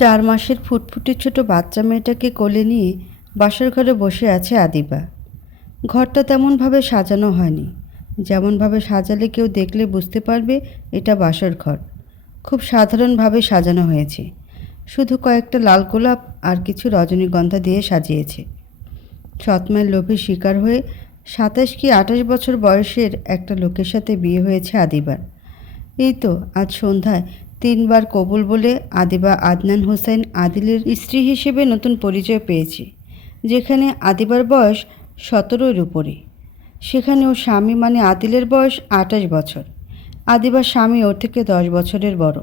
চার মাসের ফুটফুটে ছোট বাচ্চা মেয়েটাকে কোলে নিয়ে বাসর ঘরে বসে আছে আদিবা। ঘরটা তেমনভাবে সাজানো হয়নি। যেমনভাবে সাজালে কেউ দেখলে বুঝতে পারবে এটা বাসর ঘর। খুব সাধারণভাবে সাজানো হয়েছে। শুধু কয়েকটা লাল গোলাপ আর কিছু রজনীগন্ধা দিয়ে সাজিয়েছে। সৎমায়ের লোভে শিকার হয়ে সাতাশ কি আঠাশ বছর বয়সের একটা লোকের সাথে বিয়ে হয়েছে আদিবার। এই তো আজ সন্ধ্যায় তিনবার কবুল বলে আদিবা আদনান হোসেন আদিলের স্ত্রী হিসেবে নতুন পরিচয় পেয়েছি, যেখানে আদিবার বয়স সতেরোর উপরে। সেখানে ওর স্বামী মানে আদিলের বয়স আঠাশ বছর। আদিবার স্বামী ওর থেকে দশ বছরের বড়।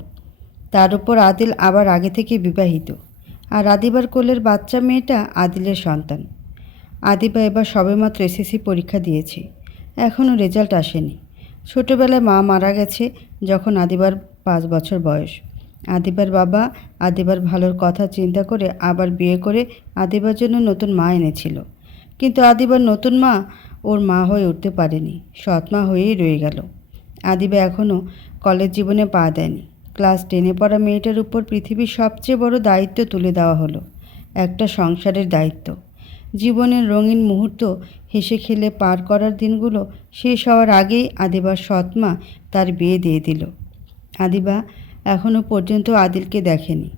তার উপর আদিল আবার আগে থেকে বিবাহিত। আর আদিবার কোলের বাচ্চা মেয়েটা আদিলের সন্তান। আদিবা এবার সবেমাত্র এসএসসি পরীক্ষা দিয়েছে। এখনও রেজাল্ট আসেনি। ছোটোবেলায় মা মারা গেছে যখন আদিবার পাঁচ বছর বয়স। আদিবার বাবা আদিবার ভালোর কথা চিন্তা করে আবার বিয়ে করে আদিবার জন্য নতুন মা এনেছিল। কিন্তু আদিবার নতুন মা ওর মা হয়ে উঠতে পারেনি, সৎ মা হয়েই রয়ে গেল। আদিবা এখনও কলেজ জীবনে পা দেয়নি। ক্লাস টেনে পড়া মেয়েটার উপর পৃথিবীর সবচেয়ে বড় দায়িত্ব তুলে দেওয়া হলো, একটা সংসারের দায়িত্ব। জীবনের রঙিন মুহূর্ত, হেসে খেলে পার করার দিনগুলো শেষ হওয়ার আগেই আদিবার সৎমা তার বিয়ে দিয়ে দিল। আদিবা এখনও পর্যন্ত আদিলকে দেখেনি।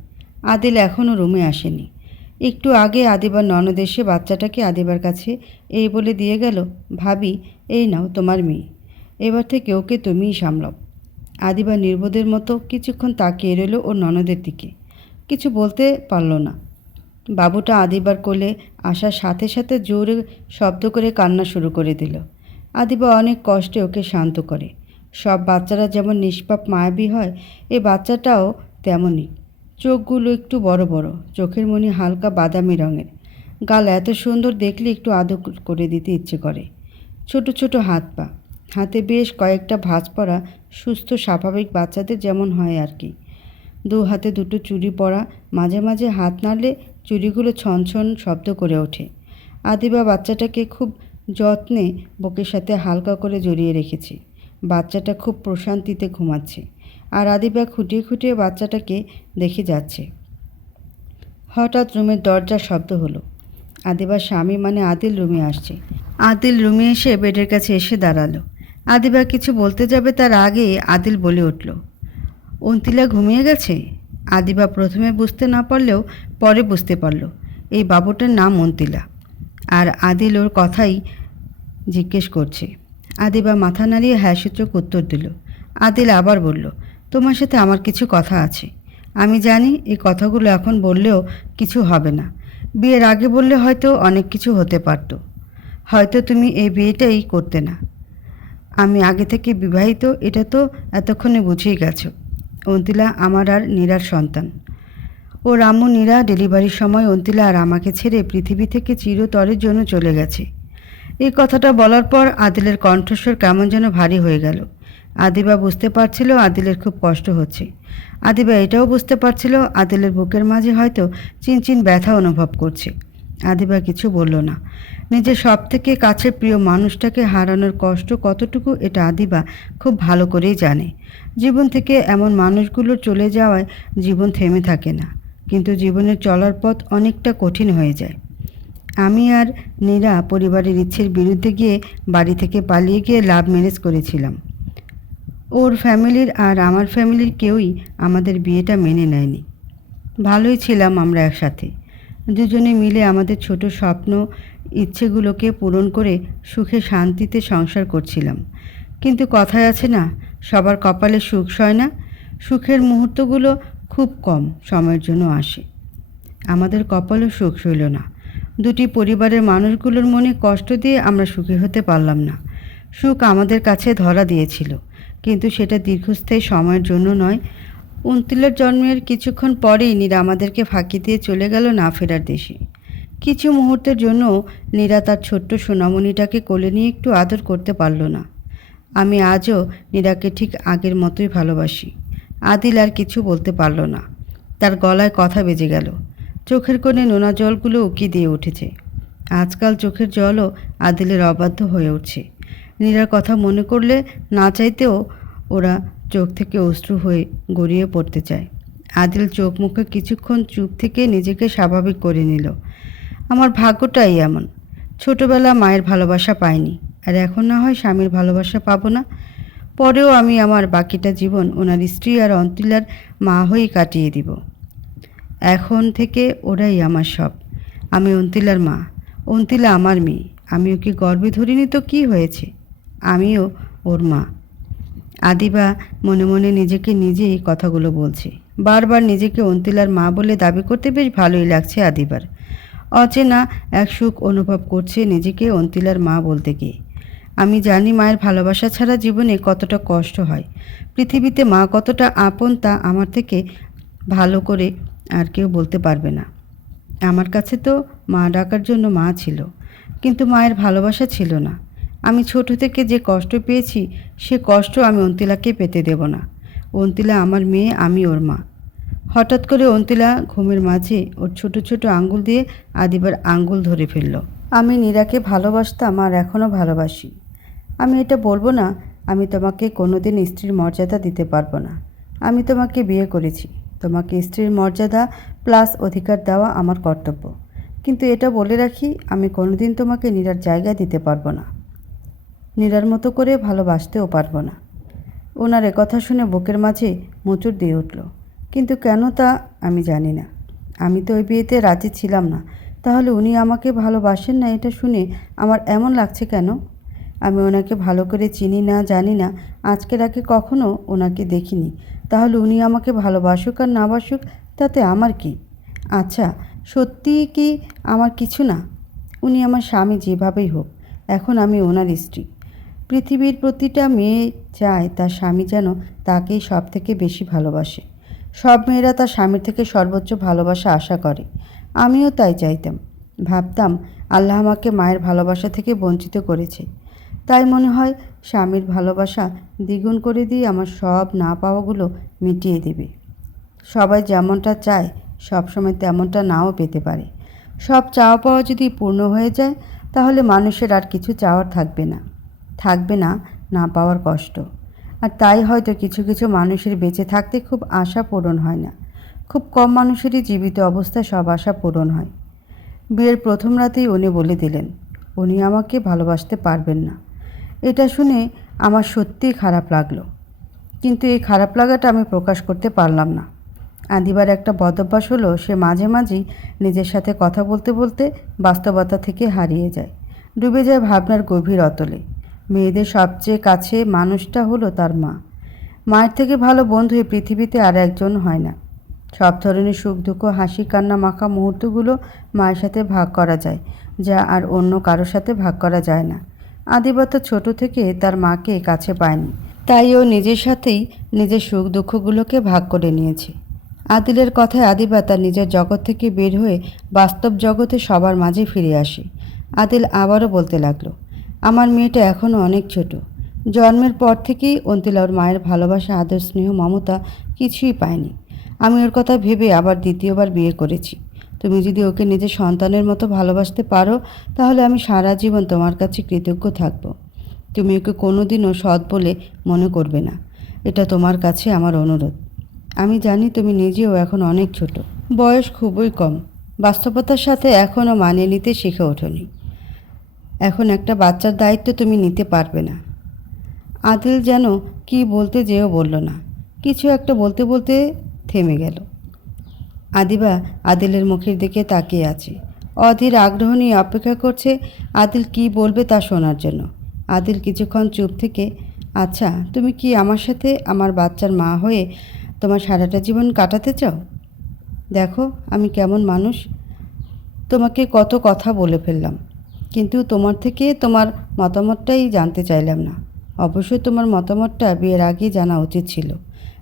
আদিল এখনও রুমে আসেনি। একটু আগে আদিবার ননদ এসে বাচ্চাটাকে আদিবার কাছে এই বলে দিয়ে গেল, ভাবি, এই নাও তোমার মেয়ে। এবার থেকে ওকে তুমিই সামলাও। আদিবা নির্বোধের মতো কিছুক্ষণ তাকিয়ে রইল ওর ননদের দিকে। কিছু বলতে পারল না। বাবুটা আদিবার কোলে আসার সাথে সাথে জোরে শব্দ করে কান্না শুরু করে দিল। আদিবা অনেক কষ্টে ওকে শান্ত করে। সব বাচ্চারা যেমন নিষ্পাপ, মায়াবী হয়, এ বাচ্চাটাও তেমনই। চোখগুলো একটু বড় বড়, চোখের মনি হালকা বাদামি রঙের। গাল এত সুন্দর দেখলে একটু আদর করে দিতে ইচ্ছে করে। ছোট ছোট হাত পা। হাতে বেশ কয়েকটা ভাঁজ পরা, সুস্থ, স্বাভাবিক বাচ্চাদের যেমন হয় আর কি। দু হাতে দুটো চুড়ি পরা, মাঝে মাঝে হাত নাড়লে চুড়িগুলো ছন ছন শব্দ করে ওঠে। আদিবা বাচ্চাটাকে খুব যত্নে বুকের সাথে হালকা করে জড়িয়ে রেখেছে। বাচ্চাটা খুব প্রশান্তিতে ঘুমাচ্ছে। আর আদিবা খুঁটিয়ে খুঁটিয়ে বাচ্চাটাকে দেখে যাচ্ছে। হঠাৎ রুমের দরজার শব্দ হলো। আদিবার স্বামী মানে আদিল রুমে আসছে। আদিল রুমে এসে বেডের কাছে এসে দাঁড়াল। আদিবা, কিছু বলতে যাবে তার আগে আদিল বলে উঠল, অন্তিলা ঘুমিয়ে গেছে? আদিবা প্রথমে বুঝতে না পারলেও পরে বুঝতে পারল, এই বাবুটার নাম অন্তিলা। আর আদিল ওর কথাই জিজ্ঞেস করছে আদিবা মাথা নাড়িয়ে হ্যাঁসূচক উত্তর দিল। আদিল আবার বলল, তোমার সাথে আমার কিছু কথা আছে। আমি জানি এই কথাগুলো এখন বললেও কিছু হবে না। বিয়ের আগে বললে হয়তো অনেক কিছু হতে পারতো। হয়তো তুমি এই বিয়েটাই করতে না। আমি আগে থেকে বিবাহিত, এটা তো এতক্ষণে বুঝেই গেছো। অন্তিলা আমার আর নীরার সন্তান। ও রামু, নীরা ডেলিভারির সময় অন্তিলা আর আমাকে ছেড়ে পৃথিবী থেকে চিরতরের জন্য চলে গেছে। এই কথাটা বলার পর আদিলের কণ্ঠস্বর কেমন যেন ভারী হয়ে গেল। আদিবা বুঝতে পারছিল আদিলের খুব কষ্ট হচ্ছে। আদিবা এটাও বুঝতে পারছিল আদিলের বুকের মাঝে হয়তো চিনচিন ব্যথা অনুভব করছে। আদিবা কিছু বলল না। নিজের সব থেকে কাছের প্রিয় মানুষটাকে হারানোর কষ্ট কতটুকু এটা আদিবা খুব ভালো করেই জানে। জীবন থেকে এমন মানুষগুলো চলে যাওয়ায় জীবন থেমে থাকে না। কিন্তু জীবনের চলার পথ অনেকটা কঠিন হয়ে যায়। আমি আর নীরা পরিবারের ইচ্ছের বিরুদ্ধে গিয়ে বাড়ি থেকে পালিয়ে গিয়ে লাভ ম্যারেজ করেছিলাম। ওর ফ্যামিলির আর আমার ফ্যামিলির কেউই আমাদের বিয়েটা মেনে নেয়নি। ভালোই ছিলাম আমরা একসাথে। দুজনে মিলে আমাদের ছোট স্বপ্ন, ইচ্ছেগুলোকে পূরণ করে সুখে শান্তিতে সংসার করছিলাম। কিন্তু কথায় আছে না, সবার কপালে সুখ সয় না, সুখের মুহূর্তগুলো খুব কম সময়ের জন্য আসে। আমাদের কপালও সুখ সইল না। দুটি পরিবারের মানুষগুলোর মনে কষ্ট দিয়ে আমরা সুখী হতে পারলাম না। সুখ আমাদের কাছে ধরা দিয়েছিল। কিন্তু সেটা দীর্ঘস্থায়ী সময়ের জন্য নয়। উনতিলার জন্মের কিছুক্ষণ পরেই নীরা আমাদেরকে ফাঁকি দিয়ে চলে গেল না ফেরার দেশে। কিছু মুহূর্তের জন্য নীরা তার ছোট্ট সোনামণিটাকে কোলে নিয়ে একটু আদর করতে পারল না। আমি আজও নীরাকে ঠিক আগের মতোই ভালোবাসি। আদিল আর কিছু বলতে পারল না। তার গলায় কথা বেজে গেল। চোখের কোণে নোনা জলগুলো উকি দিয়ে উঠেছে। আজকাল চোখের জলও আদিলের অবাধ্য হয়ে উঠছে। নীরার কথা মনে করলে না চাইতেও ওরা চোখ থেকে অশ্রু হয়ে গড়িয়ে পড়তে চায়। আদিল চোখ মুখে কিছুক্ষণ চুপ থেকে নিজেকে স্বাভাবিক করে নিল। আমার ভাগ্যটাই এমন। ছোটবেলা মায়ের ভালোবাসা পাইনি, আর এখন না হয় স্বামীর ভালোবাসা পাবো না। পরেও আমি আমার বাকিটা জীবন ওনার স্ত্রী আর অন্তিলার মা হয়েই কাটিয়ে দিব। এখন থেকে ওরাই আমার সব। আমি অন্তিলার মা। অন্তিলা আমার মেয়ে। আমি ওকে গর্বে ধরিনি তো কী হয়েছে? আমিও ওর মা। আদিবা মনে মনে নিজেকে নিজেই কথাগুলো বলছে। বারবার নিজেকে অন্তিলার মা বলে দাবি করতে বেশ ভালোই লাগছে আদিবার। অচেনা এক সুখ অনুভব করছে নিজেকে অন্তিলার মা বলতে গিয়ে। আমি জানি মায়ের ভালোবাসা ছাড়া জীবনে কতটা কষ্ট হয়। পৃথিবীতে মা কতটা আপন তা আমার থেকে ভালো করে আর কেউ বলতে পারবে না। আমার কাছে তো মা ডাকার জন্য মা ছিল, কিন্তু মায়ের ভালোবাসা ছিল না। আমি ছোট থেকে যে কষ্ট পেয়েছি, সে কষ্ট আমি অন্তিলাকে পেতে দেব না। অন্তিলা আমার মেয়ে, আমি ওর মা। হঠাৎ করে অন্তিলা ঘুমের মাঝে ওর ছোট ছোট আঙ্গুল দিয়ে আদিবার আঙ্গুল ধরে ফেলল। আমি নীরাকে ভালোবাসতাম আর এখনও ভালোবাসি। আমি এটা বলব না, আমি তোমাকে কোনোদিন স্ত্রীর মর্যাদা দিতে পারব না। আমি তোমাকে বিয়ে করেছি। তোমাকে স্ত্রীর মর্যাদা প্লাস অধিকার দেওয়া আমার কর্তব্য। কিন্তু এটা বলে রাখি, আমি কোনোদিন তোমাকে নীরার জায়গা দিতে পারব না। নীরার মতো করে ভালোবাসতেও পারব না। ওনার কথা শুনে বুকের মাঝে মোচড় দিয়ে উঠল। কিন্তু কেন তা আমি জানি না। আমি তো ওই বিয়েতে রাজি ছিলাম না। তাহলে উনি আমাকে ভালোবাসেন না এটা শুনে আমার এমন লাগছে কেন? আমি ওনাকে ভালো করে চিনি না, জানি না। আজকের আগে কখনো ওনাকে দেখিনি। তাহলে উনি আমাকে ভালোবাসুক আর না বাসুক, তাতে আমার কি? আচ্ছা সত্যিই কি আমার কিছু না? উনি আমার স্বামী যেভাবেই হোক, এখন আমি ওনার স্ত্রী। পৃথিবীর প্রতিটা মেয়ে চায় তার স্বামী যেন তাকেই সব থেকে বেশি ভালোবাসে। সব মেয়েরা তার স্বামীর থেকে সর্বোচ্চ ভালোবাসা আশা করে। আমিও তাই চাইতাম। ভাবতাম, আল্লাহ আমাকে মায়ের ভালোবাসা থেকে বঞ্চিত করেছে। তাই মনে হয় স্বামীর ভালোবাসা দ্বিগুণ করে দিয়ে আমার সব না পাওয়াগুলো মিটিয়ে দেবে। সবাই যেমনটা চায়, সবসময় তেমনটা নাও পেতে পারে। সব চাওয়া পাওয়া যদি পূর্ণ হয়ে যায়, তাহলে মানুষের আর কিছু চাওয়ার থাকবে না। থাকবে না না পাওয়ার কষ্ট। আর তাই হয়তো কিছু কিছু মানুষের বেঁচে থাকতে খুব আশা পূরণ হয় না। খুব কম মানুষেরই জীবিত অবস্থায় সব আশা পূরণ হয়। বিয়ের প্রথম রাতেই উনি বলে দিলেন, উনি আমাকে ভালোবাসতে পারবেন না। এটা শুনে আমার সত্যিই খারাপ লাগল। কিন্তু এই খারাপ লাগাটা আমি প্রকাশ করতে পারলাম না। আদিবার একটা বদভ্যাস হলো, সে মাঝে মাঝেই নিজের সাথে কথা বলতে বলতে বাস্তবতা থেকে হারিয়ে যায়। ডুবে যায় ভাবনার গভীর অতলে। মেয়েদের সবচেয়ে কাছে মানুষটা হলো তার মা। মায়ের থেকে ভালো বন্ধু এই পৃথিবীতে আর একজন হয় না। সব ধরনের সুখ দুঃখ, হাসি, কান্না, মাখা মুহূর্তগুলো মায়ের সাথে ভাগ করা যায়, যা আর অন্য কারোর সাথে ভাগ করা যায় না। আদিবাতা ছোট থেকে তার মাকে কাছে পায়নি। তাই ও নিজের সাথেই নিজের সুখ দুঃখগুলোকে ভাগ করে নিয়েছে। আদিলের কথায় আদিবা তার নিজের জগৎ থেকে বের হয়ে বাস্তব জগতে সবার মাঝে ফিরে আসে। আদিল আবারও বলতে লাগল, আমার মেয়েটা এখনও অনেক ছোট। জন্মের পর থেকেই অন্তিলা ওর মায়ের ভালোবাসা, আদর, স্নেহ, মমতা কিছুই পায়নি। আমি ওর কথা ভেবে আবার দ্বিতীয়বার বিয়ে করেছি। তুমি যদি ওকে নিজের সন্তানের মতো ভালোবাসতে পারো, তাহলে আমি সারা জীবন তোমার কাছে কৃতজ্ঞ থাকব। তুমি ওকে কোনোদিনও সৎ বলে মনে করবে না। এটা তোমার কাছে আমার অনুরোধ। আমি জানি তুমি নিজেও এখন অনেক ছোট। বয়স খুবই কম। বাস্তবতার সাথে এখনও মানিয়ে নিতে শিখে ওঠনি। এখন একটা বাচ্চার দায়িত্ব তুমি নিতে পারবে না। আদিল যেন কি বলতে যেও বলল না। কিছু একটা বলতে বলতে থেমে গেল। আদিবা আদিলের মুখের দিকে তাকিয়ে আছে। অধীর আগ্রহ নিয়ে অপেক্ষা করছে, আদিল কি বলবে তা শোনার জন্য। আদিল কিছুক্ষণ চুপ থেকে আচ্ছা তুমি কি আমার সাথে আমার বাচ্চার মা হয়ে তোমার সারাটা জীবন কাটাতে চাও? দেখো, আমি কেমন মানুষ, তোমাকে কত কথা বলে ফেললাম, কিন্তু তোমার থেকে তোমার মতামতটাই জানতে চাইলাম না। অবশ্যই তোমার মতামতটা বিয়ের আগেই জানা উচিত ছিল।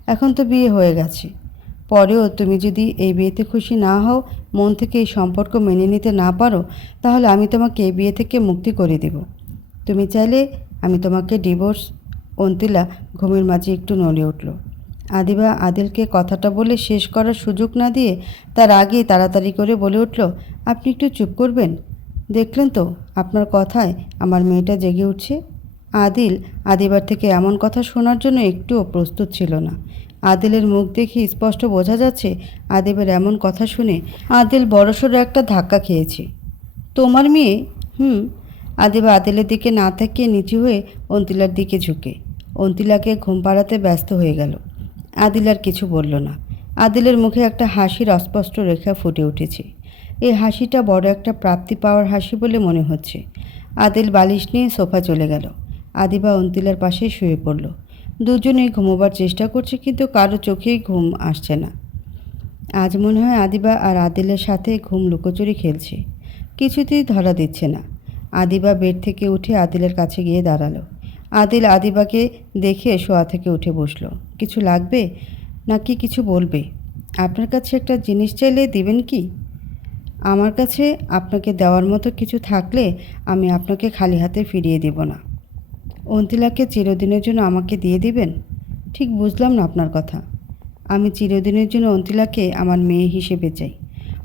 এখন তো বিয়ে হয়ে গেছে। পরেও তুমি যদি এই বিয়েতে খুশি না হও, মন থেকে এই সম্পর্ক মেনে নিতে না পারো, তাহলে আমি তোমাকে এই বিয়ে থেকে মুক্তি করে দেব। তুমি চাইলে আমি তোমাকে ডিভোর্স, অন্তিলা ঘুমের মাঝে একটু নড়ে উঠল। আদিবা আদিলকে কথাটা বলে শেষ করার সুযোগ না দিয়ে তার আগেই তাড়াতাড়ি করে বলে উঠল, আপনি একটু চুপ করবেন। দেখলেন তো, আপনার কথায় আমার মেয়েটা জেগে উঠছে। আদিল আদিবার থেকে এমন কথা শোনার জন্য একটুও প্রস্তুত ছিল না। আদিলের মুখ দেখে স্পষ্ট বোঝা যাচ্ছে আদিবের এমন কথা শুনে আদিল বড়সড় একটা ধাক্কা খেয়েছে। তোমার মেয়ে? হুম। আদিবা আদেলের দিকে না তাকিয়ে নিচু হয়ে অন্তিলার দিকে ঝুঁকে। অন্তিলাকে ঘুম পাড়াতে ব্যস্ত হয়ে গেল। আদিল আর কিছু বলল না। আদিলের মুখে একটা হাসির অস্পষ্ট রেখা ফুটে উঠেছে। এই হাসিটা বড় একটা প্রাপ্তি পাওয়ার হাসি বলে মনে হচ্ছে। আদিল বালিশ নিয়ে সোফা চলে গেল। আদিবা অন্তিলার পাশে শুয়ে পড়ল। দুজনেই ঘুমোবার চেষ্টা করছে, কিন্তু কারও চোখেই ঘুম আসছে না। আজ মনে হয় আদিবা আর আদিলের সাথে ঘুম লুকোচুরি খেলছে। কিছুতেই ধরা দিচ্ছে না। আদিবা বেড থেকে উঠে আদিলের কাছে গিয়ে দাঁড়াল। আদিল আদিবাকে দেখে শোয়া থেকে উঠে বসল। কিছু লাগবে? নাকি কিছু বলবে? আপনার কাছে একটা জিনিস চাইলে দিবেন কি? আমার কাছে আপনাকে দেওয়ার মতো কিছু থাকলে আমি আপনাকে খালি হাতে ফিরিয়ে দেব না। অন্তিলাকে চিরদিনের জন্য আমাকে দিয়ে দিবেন? ঠিক বুঝলাম না আপনার কথা। আমি চিরদিনের জন্য অন্তিলাকে আমার মেয়ে হিসেবে চাই।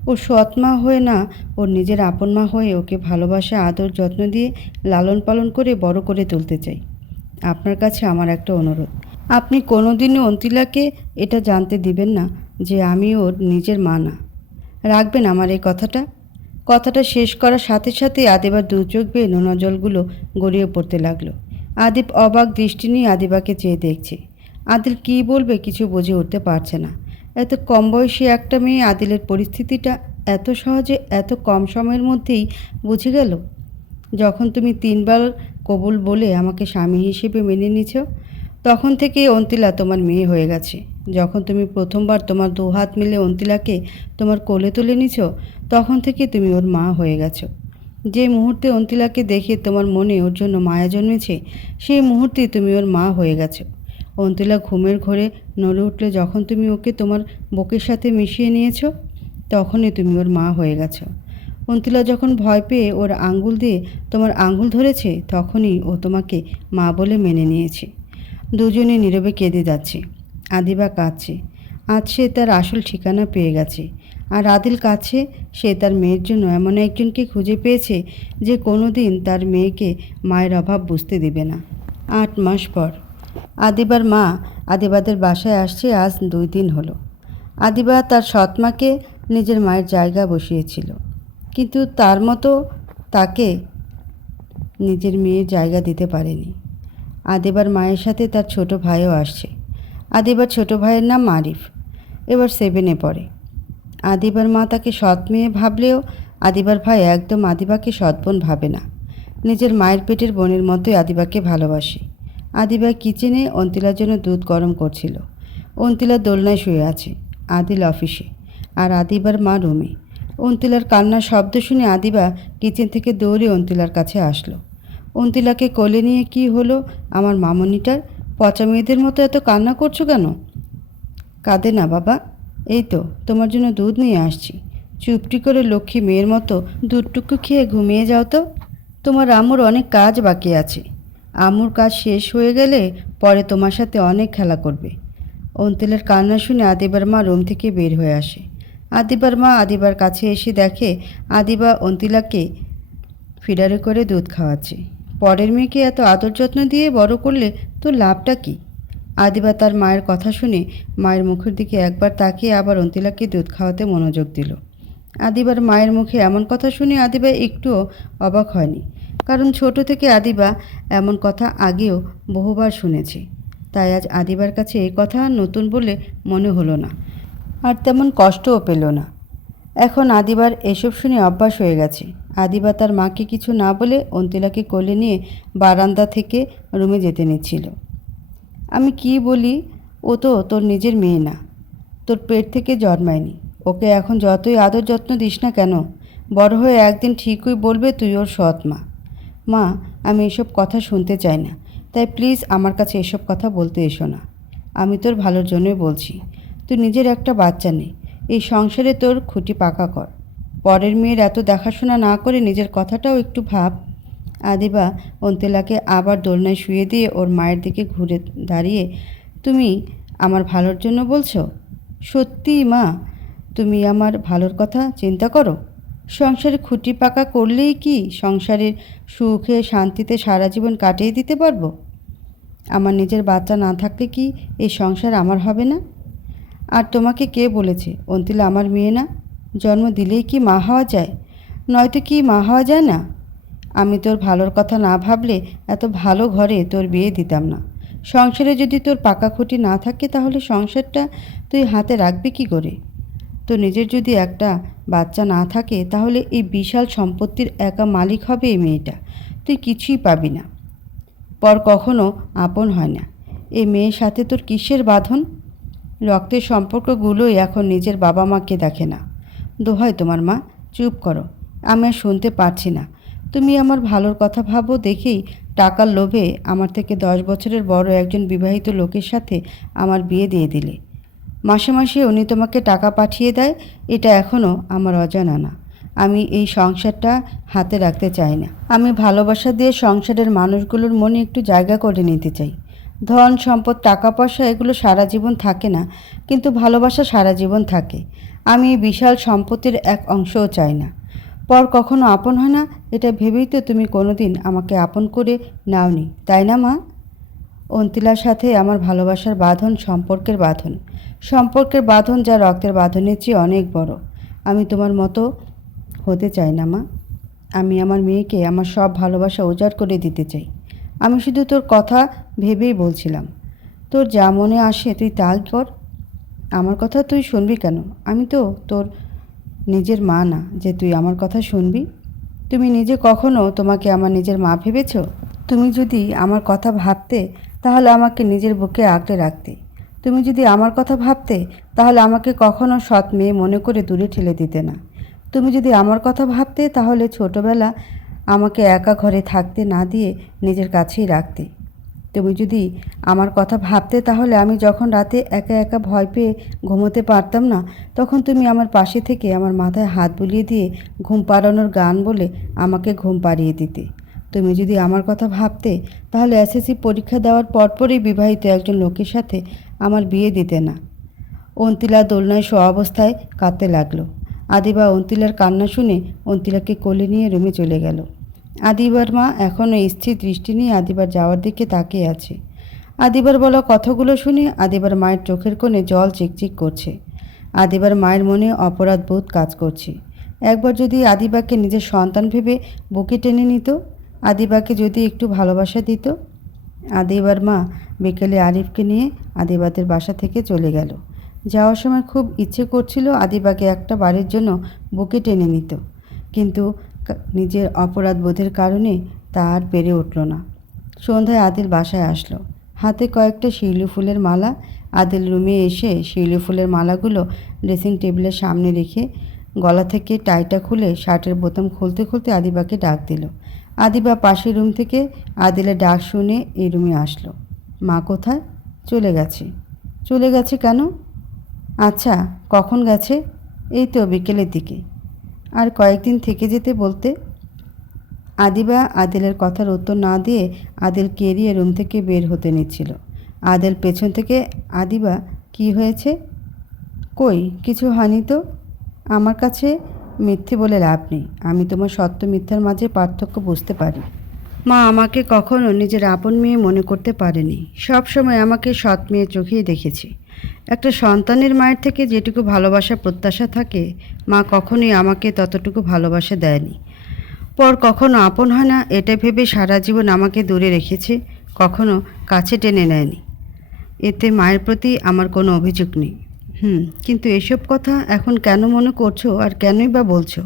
ওর সৎ মা হয়ে না, ওর নিজের আপন মা হয়ে ওকে ভালোবাসা, আদর, যত্ন দিয়ে লালন পালন করে বড় করে তুলতে চাই। আপনার কাছে আমার একটা অনুরোধ। আপনি কোনোদিনও অন্তিলাকে এটা জানতে দিবেন না যে আমি ওর নিজের মা না। রাখবেন আমার এই কথাটা। কথাটা শেষ করার সাথে সাথে আদেবার দু চোখ বেয়ে নোনা জলগুলো গড়িয়ে পড়তে লাগল। আদিব অবাক দৃষ্টি নিয়ে আদিবাকে চেয়ে দেখছে। আদিল কী বলবে কিছু বুঝে উঠতে পারছে না। এত কম বয়সী একটা মেয়ে আদিলের পরিস্থিতিটা এত সহজে, এত কম সময়ের মধ্যেই বুঝে গেল? যখন তুমি তিনবার কবুল বলে আমাকে স্বামী হিসেবে মেনে নিছ তখন থেকেই অন্তিলা তোমার মেয়ে হয়ে গেছে। যখন তুমি প্রথমবার তোমার দু হাত মিলে অন্তিলাকে তোমার কোলে তুলে নিছ তখন থেকে তুমি ওর মা হয়ে গেছো। যে মুহূর্তে অন্তিলাকে দেখে তোমার মনে ওর জন্য মায়া জন্মেছে, সেই মুহূর্তেই তুমি ওর মা হয়ে গেছো। অন্তিলা ঘুমের ঘরে নড়ে উঠলে, যখন তুমি ওকে তোমার বুকের সাথে মিশিয়ে নিয়েছো, তখনই তুমি ওর মা হয়ে গেছো। অন্তিলা যখন ভয় পেয়ে ওর আঙ্গুল দিয়ে তোমার আঙ্গুল ধরেছে, তখনই ও তোমাকে মা বলে মেনে নিয়েছে। দুজনে নীরবে কেঁদে যাচ্ছে, আদিবা কাঁদছে। আজ সে তার আসল ঠিকানা পেয়ে গেছে। আর আদিল কাছে, সে তার মেয়ের জন্য এমন একজনকে খুঁজে পেয়েছে যে কোনো দিন তার মেয়েকে মায়ের অভাব বুঝতে দেবে না। আট মাস পর। আদিবার মা আদিবাদের বাসায় আসছে আজ দুই দিন হলো। আদিবা তার সৎমাকে নিজের মায়ের জায়গা বসিয়েছিল। কিন্তু তার মতো তাকে নিজের মেয়ের জায়গা দিতে পারেনি। আদিবার মায়ের সাথে তার ছোট ভাইও আসছে। আদিবার ছোট ভাইয়ের নাম আরিফ। এবার সেভেনে পড়ে। আদিবার মা তাকে সৎ মেয়ে ভাবলেও আদিবার ভাই একদম আদিবাকে সৎ বোন ভাবে না। নিজের মায়ের পেটের বোনের মতোই আদিবাকে ভালোবাসে। আদিবা কিচেনে অন্তিলার জন্য দুধ গরম করছিল। অন্তিলা দোলনায় শুয়ে আছে। আদিল অফিসে। আর আদিবার মা রুমে। অন্তিলার কান্নার শব্দ শুনে আদিবা কিচেন থেকে দৌড়ে অন্তিলার কাছে আসলো। অন্তিলাকে কোলে নিয়ে কি হলো আমার মামনিটার? পচা মেয়েদের মতো এত কান্না করছ কেন? কাঁদে না বাবা। এই তো, তোমার জন্য দুধ নিয়ে আসছি। চুপটি করে লক্ষ্মী মেয়ের মতো দুধটুকু খেয়ে ঘুমিয়ে যাও তো। তোমার আমুর অনেক কাজ বাকি আছে। আমুর কাজ শেষ হয়ে গেলে পরে তোমার সাথে অনেক খেলা করবে। অন্তিলের কান্না শুনে আদিবার মা রুম থেকে বের হয়ে আসে। আদিবার মা আদিবার কাছে এসে দেখে আদিবা অন্তিলাকে ফিডারে করে দুধ খাওয়াচ্ছে। পরের মেয়েকে এত আদর যত্ন দিয়ে বড় করলে তো লাভটা কি? আদিবা তার মায়ের কথা শুনে মায়ের মুখের দিকে একবার তাকিয়ে আবার অন্তিলাকে দুধ খাওয়াতে মনোযোগ দিল। আদিবার মায়ের মুখে এমন কথা শুনে আদিবা একটুও অবাক হয়নি। কারণ ছোট থেকে আদিবা এমন কথা আগেও বহুবার শুনেছে। তাই আজ আদিবার কাছে এই কথা নতুন বলে মনে হলো না। আর তেমন কষ্টও পেল না। এখন আদিবার এসব শুনে অভ্যাস হয়ে গেছে। আদিবা তার মাকে কিছু না বলে অন্তিলাকে কোলে নিয়ে বারান্দা থেকে রুমে যেতে নিচ্ছিল। আমি কি বলি? ও তো তোর নিজের মেয়ে না। তোর পেট থেকে জন্মায়নি। ওকে এখন যতই আদর যত্ন দিস না কেন, বড় হয়ে একদিন ঠিকই বলবে তুই ওর সৎ মা। মা, আমি এসব কথা শুনতে চাই না। তাই প্লিজ আমার কাছে এসব কথা বলতে এসো না। আমি তোর ভালোর জন্যই বলছি। তুই নিজের একটা বাচ্চা নেই এই সংসারে তোর খুঁটি পাকা কর। পরের মেয়ের এত দেখাশোনা না করে নিজের কথাটাও একটু ভাব। আদিবা অন্তেলাকে আবার দোলনায় শুয়ে দিয়ে ওর মায়ের দিকে ঘুরে দাঁড়িয়ে, তুমি আমার ভালোর জন্য বলছো? সত্যি মা, তুমি আমার ভালোর কথা চিন্তা করো। সংসারে খুঁটি পাকা করলেই কি সংসারের সুখে শান্তিতে সারা জীবন কাটিয়ে দিতে পারব? আমার নিজের বাচ্চা না থাকলে কি এই সংসার আমার হবে না? আর তোমাকে কে বলেছে? অন্তিলা আমার মেয়ে না। জন্ম দিলেই কি মা হওয়া যায়? নয়তো কি মা হওয়া যায় না? আমি তোর ভালোর কথা না ভাবলে এত ভালো ঘরে তোর বিয়ে দিতাম না। সংসারে যদি তোর পাকা খুঁটি না থাকে তাহলে সংসারটা তুই হাতে রাখবি কি করে? তো নিজের যদি একটা বাচ্চা না থাকে তাহলে এই বিশাল সম্পত্তির একা মালিক হবে এই মেয়েটা। তুই কিছুই পাবি না। পর কখনো আপন হয় না। এই মেয়ের সাথে তোর কিসের বাঁধন? রক্তের সম্পর্কগুলোই এখন নিজের বাবা মাকে দেখে না। দোহাই তোমার মা, চুপ করো। আমি আর শুনতে পারছি না। তুমি আমার ভালোর কথা ভাবো দেখেই টাকার লোভে আমার থেকে দশ বছরের বড় একজন বিবাহিত লোকের সাথে আমার বিয়ে দিয়ে দিলে। মাসে মাসে উনি তোমাকে টাকা পাঠিয়ে দেয়, এটা এখনও আমার অজানা না। আমি এই সংসারটা হাতে রাখতে চাই না। আমি ভালোবাসা দিয়ে সংসারের মানুষগুলোর মনে একটু জায়গা করে নিতে চাই। ধন, সম্পদ টাকা পয়সা এগুলো সারা জীবন থাকে না, কিন্তু ভালোবাসা সারা জীবন থাকে। আমি বিশাল সম্পত্তির এক অংশও চাই না। পর কখনো আপন হয় না, এটা ভেবেই তো তুমি কোনোদিন আমাকে আপন করে নাওনি, তাই না মা? অন্তিলার সাথে আমার ভালোবাসার বাঁধন সম্পর্কের বাঁধন। সম্পর্কের বাঁধন যা রক্তের বাঁধনের চেয়ে অনেক বড়। আমি তোমার মতো হতে চাই না মা। আমি আমার মেয়েকে আমার সব ভালোবাসা উজাড় করে দিতে চাই। আমি শুধু তোর কথা ভেবেই বলছিলাম। তোর যা মনে আসে তুই তাই কর। আমার কথা তুই শুনবি কেন? আমি তো তোর নিজের মা না, যে তুই আমার কথা শুনবি? তুমি নিজে কখনো তোমাকে আমার নিজের মা ভেবেছ? তুমি যদি আমার কথা ভাবতে, তাহলে আমাকে নিজের বুকে আঁকড়ে রাখতে। তুমি যদি আমার কথা ভাবতে, তাহলে আমাকে কখনো সৎ মেয়ে মনে করে দূরে ঠেলে দিতে না। তুমি যদি আমার কথা ভাবতে, তাহলে ছোটবেলা আমাকে একা ঘরে থাকতে না দিয়ে নিজের কাছেই রাখতে। তুমি যদি আমার কথা ভাবতে তাহলে আমি যখন রাতে একা একা ভয় পেয়ে ঘুমোতে পারতাম না, তখন তুমি আমার পাশে থেকে আমার মাথায় হাত বুলিয়ে দিয়ে ঘুম পাড়ানোর গান বলে আমাকে ঘুম পাড়িয়ে দিতে। তুমি যদি আমার কথা ভাবতে তাহলে এসএসসি পরীক্ষা দেওয়ার পরপরই বিবাহিত একজন লোকের সাথে আমার বিয়ে দিতে না। অন্তিলা দোলনায় শোয়া অবস্থায় কাঁদতে লাগল। আদিবা অন্তিলার কান্না শুনে অন্তিলাকে কোলে নিয়ে রুমে চলে গেল। আদিবার মা এখনও স্থির দৃষ্টি নিয়ে আদিবার যাওয়ার দিকে তাকিয়ে আছে। আদিবার বলা কথাগুলো শুনে আদিবার মায়ের চোখের কোণে জল চিকচিক করছে। আদিবার মায়ের মনে অপরাধ বোধ কাজ করছে। একবার যদি আদিবাকে নিজের সন্তান ভেবে বুকে টেনে নিত, আদিবাকে যদি একটু ভালোবাসা দিত, আদিবার মা বিকেলে আরিফকে নিয়ে আদিবাদের বাসা থেকে চলে গেল। যাওয়ার সময় খুব ইচ্ছে করছিল আদিবাকে একটা বাড়ির জন্য বুকে টেনে নিত। কিন্তু নিজের অপরাধ বোধের কারণে তা আর পেরে উঠল না। সন্ধ্যায় আদিল বাসায় আসলো। হাতে কয়েকটা শিউলি ফুলের মালা, আদিল রুমে এসে শিউলি ফুলের মালাগুলো ড্রেসিং টেবিলের সামনে রেখে গলা থেকে টাইটা খুলে শার্টের বোতাম খুলতে খুলতে আদিবাকে ডাক দিল। আদিবা পাশের রুম থেকে আদিলের ডাক শুনে এই রুমে আসলো। মা কোথায়? চলে গেছে। চলে গেছে কেন? আচ্ছা কখন গেছে? এই তো বিকেলের দিকে। আর কয়েকদিন থেকে যেতে বলতে। আদিবা আদিলের কথার উত্তর না দিয়ে আদিল কেরিয়ে রুম থেকে বের হতে নিচ্ছিল। আদিল পেছন থেকে, আদিবা, কি হয়েছে? কই, কিছু হয়নি তো? আমার কাছে মিথ্যে বলে লাভ নেই। আমি তোমার সত্য মিথ্যার মাঝে পার্থক্য বুঝতে পারি। মা আমাকে কখনো নিজের আপন মেয়ে মনে করতে পারেনি। সব সময় আমাকে সৎ মেয়ে চোখেই দেখেছি। একটা সন্তানের মায়ের থেকে যেটুকু ভালোবাসা, প্রত্যাশা থাকে, মা কখনোই আমাকে ততটুকু ভালোবাসা দেয়নি। পর কখনো আপন হয় না, এটা ভেবে সারা জীবন আমাকে দূরে রেখেছে, কখনো কাছে টেনে নেয়নি। এতে মায়ের প্রতি আমার কোনো অভিযোগ নেই। হুম, কিন্তু এসব কথা এখন কেন মনে করছ আর কেনই বা বলছো?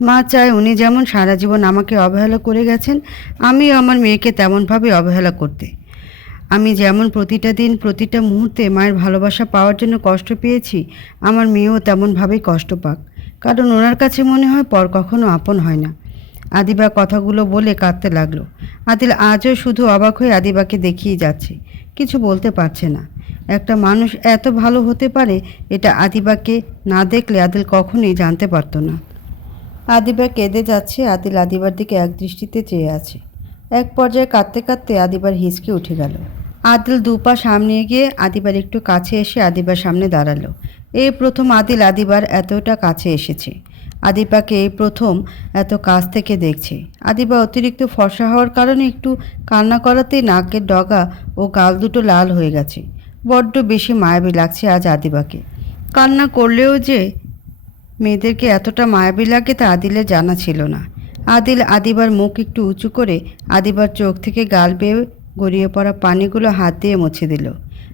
মা চায় উনি যেমন সারা জীবন আমাকে অবহেলা করে গেছেন, আমিও আমার মেয়েকে তেমনভাবে অবহেলা করতে। আমি যেমন প্রতিটা দিন, প্রতিটা মুহূর্তে মায়ের ভালোবাসা পাওয়ার জন্য কষ্ট পেয়েছি, আমার মেয়েও তেমনভাবেই কষ্ট পাক। কারণ ওনার কাছে মনে হয় পর কখনো আপন হয় না। আদিবা কথাগুলো বলে কাঁদতে লাগল। আদিল আজও শুধু অবাক হয়ে আদিবাকে দেখিয়ে যাচ্ছে, কিছু বলতে পারছে না। একটা মানুষ এত ভালো হতে পারে, এটা আদিবাকে না দেখলে আদিল কখনোই জানতে পারতো না। আদিবা কেঁদে যাচ্ছে আদিল। আদিবার দিকে এক দৃষ্টিতে চেয়ে আছে। এক পর্যায়ে কাঁদতে কাঁদতে আদিবার হিসকে উঠে গেল। আদিল দুপা সামনে গিয়ে আদিবার একটু কাছে এসে আদিবার সামনে দাঁড়াল। এই প্রথম আদিল আদিবার এতটা কাছে এসেছে। আদিবাকে এই প্রথম এত কাছ থেকে দেখছে। আদিবা অতিরিক্ত ফর্সা হওয়ার কারণে একটু কান্না করাতেই নাকের ডগা ও গাল দুটো লাল হয়ে গেছে। বড্ড বেশি মায়াবী লাগছে আজ আদিবাকে। কান্না করলেও যে মেয়েদেরকে এতটা মায়াবী লাগে তা আদিলের জানা ছিল না। আদিল আদিবার মুখ একটু উঁচু করে আদিবার চোখ থেকে গাল বেয়ে গড়িয়ে পড়া পানিগুলো হাত দিয়ে মুছে দিল।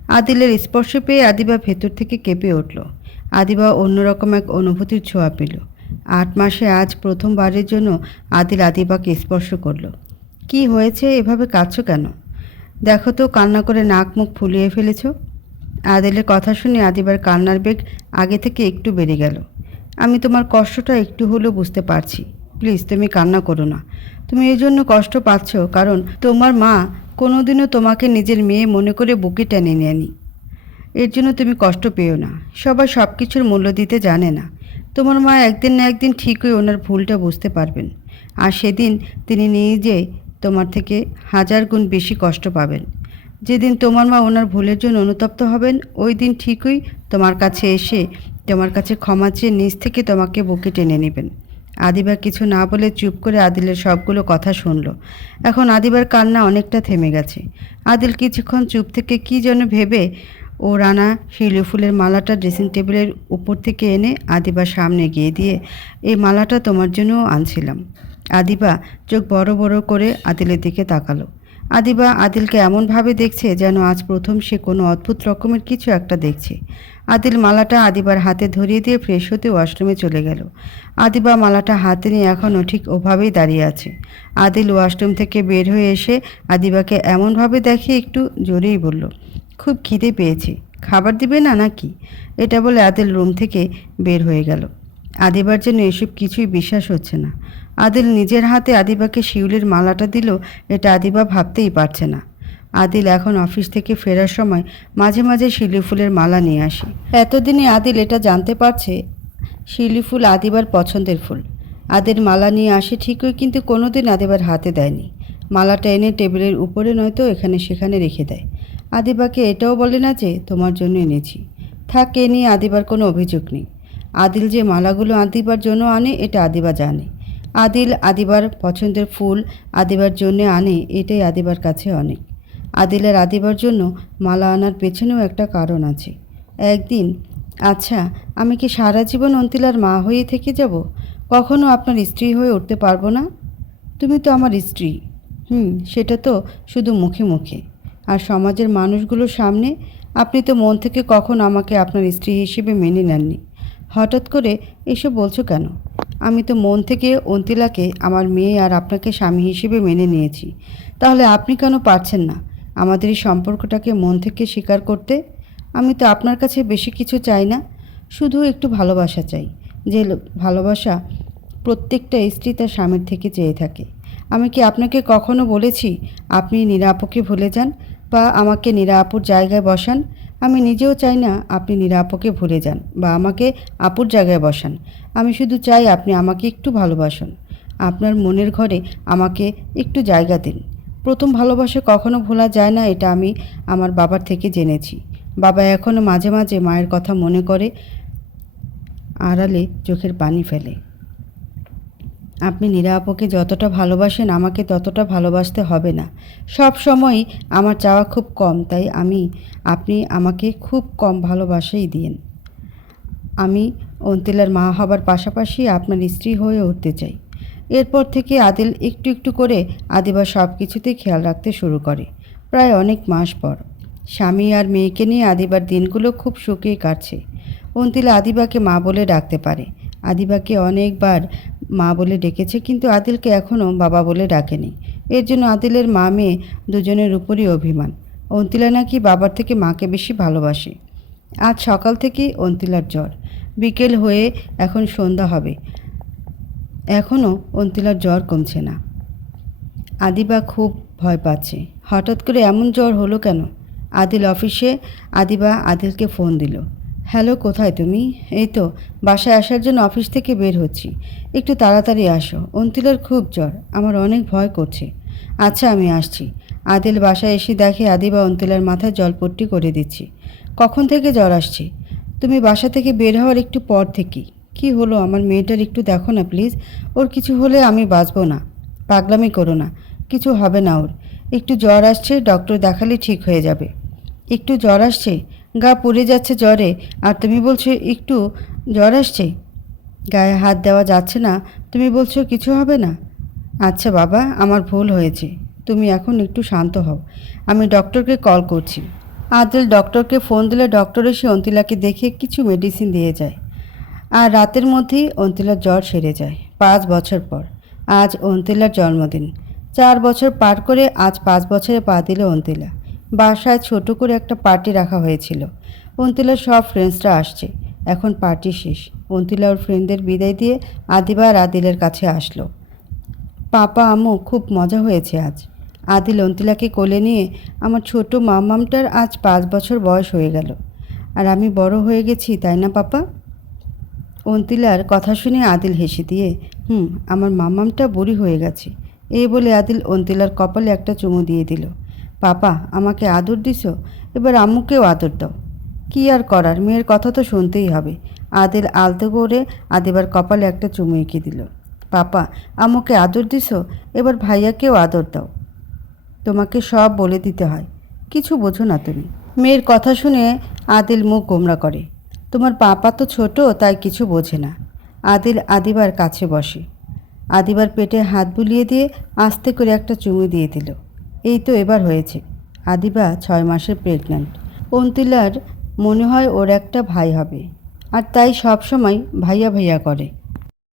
আদিলের স্পর্শ পেয়ে আদিবা ভেতর থেকে কেঁপে উঠল। আদিবা অন্যরকম এক অনুভূতির ছোঁয়া পেল। আট মাসে আজ প্রথমবারের জন্য আদিল আদিবাকে স্পর্শ করল। কি হয়েছে? এভাবে কাঁদছো কেন? দেখো তো, কান্না করে নাক মুখ ফুলিয়ে ফেলেছ। আদিলের কথা শুনে আদিবার কান্নার বেগ আগে থেকে একটু বেড়ে গেল। আমি তোমার কষ্টটা একটু হলেও বুঝতে পারছি। প্লিজ, তুমি কান্না করো না। তুমি এই জন্য কষ্ট পাচ্ছ কারণ তোমার মা কোনোদিনও তোমাকে নিজের মেয়ে মনে করে বুকে টেনে নেয়নি। এর জন্য তুমি কষ্ট পেও না। সবাই সব কিছুর মূল্য দিতে জানে না। তোমার মা একদিন না একদিন ঠিকই ওনার ভুলটা বুঝতে পারবেন। আর সেদিন তিনি নিজে তোমার থেকে হাজার গুণ বেশি কষ্ট পাবেন। যেদিন তোমার মা ওনার ভুলের জন্য অনুতপ্ত হবেন, ওই দিন ঠিকই তোমার কাছে এসে তোমার কাছে ক্ষমা চেয়ে নিজ থেকে তোমাকে বুকে টেনে নেবেন। আদিবা কিছু না বলে চুপ করে আদিলের সবগুলো কথা শুনল। এখন আদিবার কান্না অনেকটা থেমে গেছে। আদিল কিছুক্ষণ চুপ থেকে কি যেন ভেবে ও রানা শিলি ফুলের মালাটা ড্রেসিং টেবিলের উপর থেকে এনে আদিবার সামনে গিয়ে দিয়ে, এই মালাটা তোমার জন্যও আনছিলাম। আদিবা চোখ বড় বড় করে আদিলের দিকে তাকালো। আদিবা আদিলকে এমনভাবে দেখছে যেন আজ প্রথম সে কোনো অদ্ভুত রকমের কিছু একটা দেখছে। আদিল মালাটা আদিবার হাতে ধরিয়ে দিয়ে ফ্রেশ হতে ওয়াশরুমে চলে গেল। আদিবা মালাটা হাতে নিয়ে এখনও ঠিক ওভাবেই দাঁড়িয়ে আছে। আদিল ওয়াশরুম থেকে বের হয়ে এসে আদিবাকে এমনভাবে দেখে একটু জোরেই বলল, খুব খিদে পেয়েছে, খাবার দিবে না নাকি? এটা বলে আদিল রুম থেকে বের হয়ে গেল। আদিবার জন্য এসব কিছুই বিশ্বাস হচ্ছে না। আদিল নিজের হাতে আদিবাকে শিউলির মালাটা দিল, এটা আদিবা ভাবতেই পারছে না। আদিল এখন অফিস থেকে ফেরার সময় মাঝে মাঝে শিউলি ফুলের মালা নিয়ে আসে। এতদিনে আদিল এটা জানতে পারছে শিউলি ফুল আদিবার পছন্দের ফুল। আদিল মালা নিয়ে আসে ঠিকই, কিন্তু কোনোদিন আদিবার হাতে দেয়নি। মালাটা এনে টেবিলের উপরে নয়তো এখানে সেখানে রেখে দেয়। আদিবাকে এটাও বলে না যে, তোমার জন্য এনেছি। থাক, এ নিয়ে আদিবার কোনো অভিযোগ নেই। আদিল যে মালাগুলো আদিবার জন্য আনে, এটা আদিবা জানে। আদিল আদিবার পছন্দের ফুল আদিবার জন্য আনে, এটাই আদিবার কাছে অনেক। আদিলের আদিবার জন্য মালা আনার পেছনেও একটা কারণ আছে। একদিন আচ্ছা আমি কি সারা জীবন অন্তিলার মা হয়ে থেকে যাব? কখনো আপনার স্ত্রী হয়ে উঠতে পারব না? তুমি তো আমার স্ত্রী। হুম, সেটা তো শুধু মুখে মুখে। আর সমাজের মানুষগুলোর সামনে আপনি তো মন থেকে কখন আমাকে আপনার স্ত্রী হিসেবে মেনে নেননি। হঠাৎ করে এসব বলছো কেন? আমি তো মন থেকে অন্তিলাকে, আমার মেয়ে আর আপনাকে স্বামী হিসেবে মেনে নিয়েছি। তাহলে আপনি কেন পারছেন না? আমাদের এই সম্পর্কটাকে মন থেকে স্বীকার করতে, আমি তো আপনার কাছে বেশি কিছু চাই না, শুধু একটু ভালোবাসা চাই, যে ভালোবাসা প্রত্যেকটা স্ত্রী তার স্বামীর থেকে চেয়ে থাকে। আমি কি আপনাকে কখনো বলেছি, আপনি নিরাপকে ভুলে যান বা আমাকে নিরাপুর জায়গায় বসান? আমি নিজেও চাই না আপনি নিরাপকে ভুলে যান বা আমাকে আপুর জায়গায় বসান। আমি শুধু চাই আপনি আমাকে একটু ভালোবাসুন। আপনার মনের ঘরে আমাকে একটু জায়গা দিন। প্রথম ভালোবাসা কখনো ভোলা যায় না, এটা আমি আমার বাবার থেকে জেনেছি। বাবা এখনও মাঝে মাঝে মায়ের কথা মনে করে, আড়ালে চোখের পানি ফেলে। আপনি নীরা আপুকে যতটা ভালোবাসেন, আমাকে ততটা ভালোবাসতে হবে না। সব সময়ই আমার চাওয়া খুব কম, তাই আমি, আপনি আমাকে খুব কম ভালোবাসাই দিয়েন। আমি অন্তিলার মা হবার পাশাপাশি আপনার স্ত্রী হয়ে উঠতে চাই। এরপর থেকে আদিল একটু একটু করে আদিবা সব কিছুতেই খেয়াল রাখতে শুরু করে। প্রায় অনেক মাস পর। স্বামী আর মেয়েকে নিয়ে আদিবার দিনগুলো খুব সুখেই কাটছে। অন্তিলা আদিবাকে মা বলে ডাকতে পারে। আদিবাকে অনেকবার মা বলে ডেকেছে, কিন্তু আদিলকে এখনও বাবা বলে ডাকেনি। এর জন্য আদিলের মা মেয়ে দুজনের উপরই অভিমান। অন্তিলা নাকি বাবার থেকে মাকে বেশি ভালোবাসে। আজ সকাল থেকেই অন্তিলার জ্বর। বিকেল হয়ে এখন সন্ধ্যা হবে। এখনও অন্তিলার জ্বর কমছে না। আদিবা খুব ভয় পাচ্ছে। হঠাৎ করে এমন জ্বর হলো কেন? আদিল অফিসে, আদিবা আদিলকে ফোন দিল। হ্যালো, কোথায় তুমি? এই তো, বাসায় আসার জন্য অফিস থেকে বের হচ্ছি। একটু তাড়াতাড়ি আসো। অন্তিলার খুব জ্বর, আমার অনেক ভয় করছে। আচ্ছা আমি আসছি। আদিল বাসায় এসে দেখে আদিবা অন্তিলার মাথায় জলপট্টি করে দিচ্ছি। কখন থেকে জ্বর আসছে? তুমি বাসা থেকে বের হওয়ার একটু পর থেকেই। কি হলো? আমার মেয়েটার একটু দেখো না প্লিজ ওর কিছু হলে আমি বাঁচবো না। পাগলামি করো না। কিছু হবে না ওর। একটু জ্বর আসছে ডক্টর দেখালে ঠিক হয়ে যাবে। একটু জ্বর আসছে? গা পুড়ে যাচ্ছে জ্বরে। আর তুমি বলছো একটু জ্বর আসছে? গায়ে হাত দেওয়া যাচ্ছে না। তুমি বলছো কিছু হবে না? আচ্ছা বাবা, আমার ভুল হয়েছে। তুমি এখন একটু শান্ত হও। আমি ডক্টরকে কল করছি। আদিল ডক্টরকে ফোন দিলে ডক্টর এসে অন্তিলাকে দেখে কিছু মেডিসিন দিয়ে যায়। আর রাতের মধ্যেই অন্তিলার জ্বর সেরে যায়, পাঁচ বছর পর। আজ অন্তিলার জন্মদিন। চার বছর পার করে আজ পাঁচ বছরে পা দিল অন্তিলা। বাসায় ছোট করে একটা পার্টি রাখা হয়েছিল। অন্তিলার সব ফ্রেন্ডসরা আসছে। এখন পার্টি শেষ। অন্তিলা ওর ফ্রেন্ডদের বিদায় দিয়ে আদিবা আর আদিলের কাছে আসলো। পাপা, আম্মু, খুব মজা হয়েছে আজ। আদিল অন্তিলাকে কোলে নিয়ে, আমার ছোট মামামটার আজ পাঁচ বছর বয়স হয়ে গেল। আর আমি বড় হয়ে গেছি, তাই না, পাপা? অন্তিলার কথা শুনে আদিল হেসে দিয়ে, হুম, আমার মামামটা বুড়ি হয়ে গেছে। এই বলে আদিল অন্তিলার কপালে একটা চুমু দিয়ে দিল। পাপা, আমাকে আদর দিছো? এবার আম্মুকেও আদর দাও। কি আর করার? মেয়ের কথা তো শুনতেই হবে। আদিল আলতো করে আদিবার কপালে একটা চুমু এঁকে দিল। পাপা, আম্মুকে আদর দিছো? এবার ভাইয়াকেও আদর দাও। তোমাকে সব বলে দিতে হয়। কিছু বোঝো না তুমি। মেয়ের কথা শুনে আদিল মুখ গোমরা করে। তোমার পাপা তো ছোট, তাই কিছু বোঝে না। আদিল আদিবার কাছে বসে। আদিবার পেটে হাত বুলিয়ে দিয়ে আস্তে করে একটা চুমু দিয়ে দিল। এই তো এবার হয়েছে। আদিবা ছয় মাসের প্রেগন্যান্ট অন্তিলার মনে হয় ওর একটা ভাই হবে। আর তাই সব সময় ভাইয়া ভাইয়া করে।